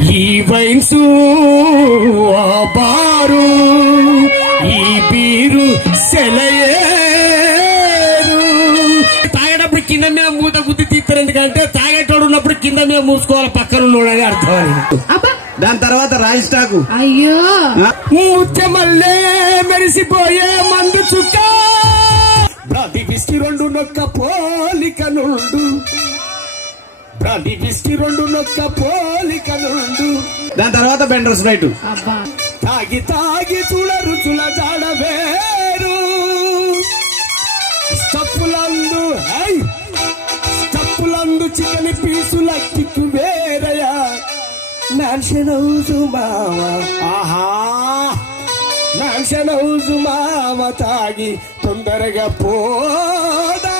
ఈ వైన్స్ ఆ బారు ఈ బీరు సెలయేరు. తాగేటప్పుడు కింద మీద మూత గుద్ది తీస్తారు, ఎందుకంటే తాగేటోడు ఉన్నప్పుడు కింద మీద మూసుకోవాలి, పక్కన ఉన్నాడని అర్థం అని. దాని తర్వాత రాయి స్టాకు. అయ్యో ముత్యమల్లే మెరిసిపోయే మందు చుక్క బ్రాంతి విస్కీ రెండు నొక్క పోలిక నుండు, బ్రాంతి విస్కీ రెండు నొక్క పోలిక నుండు. దాని తర్వాత బెండర్ స్ప్రైట్. అబ్బా తాగి తాగి చూడ రుచుల జాడ వేరు. స్టప్పులందు స్టప్పులందు చికెన్ పీసుల కిక్కు వేరయా. మ్యాన్షన్ హౌస్ మామ, ఆహా మ్యాన్షన్ హౌస్ మామ తాగి తొందరగా పోదా.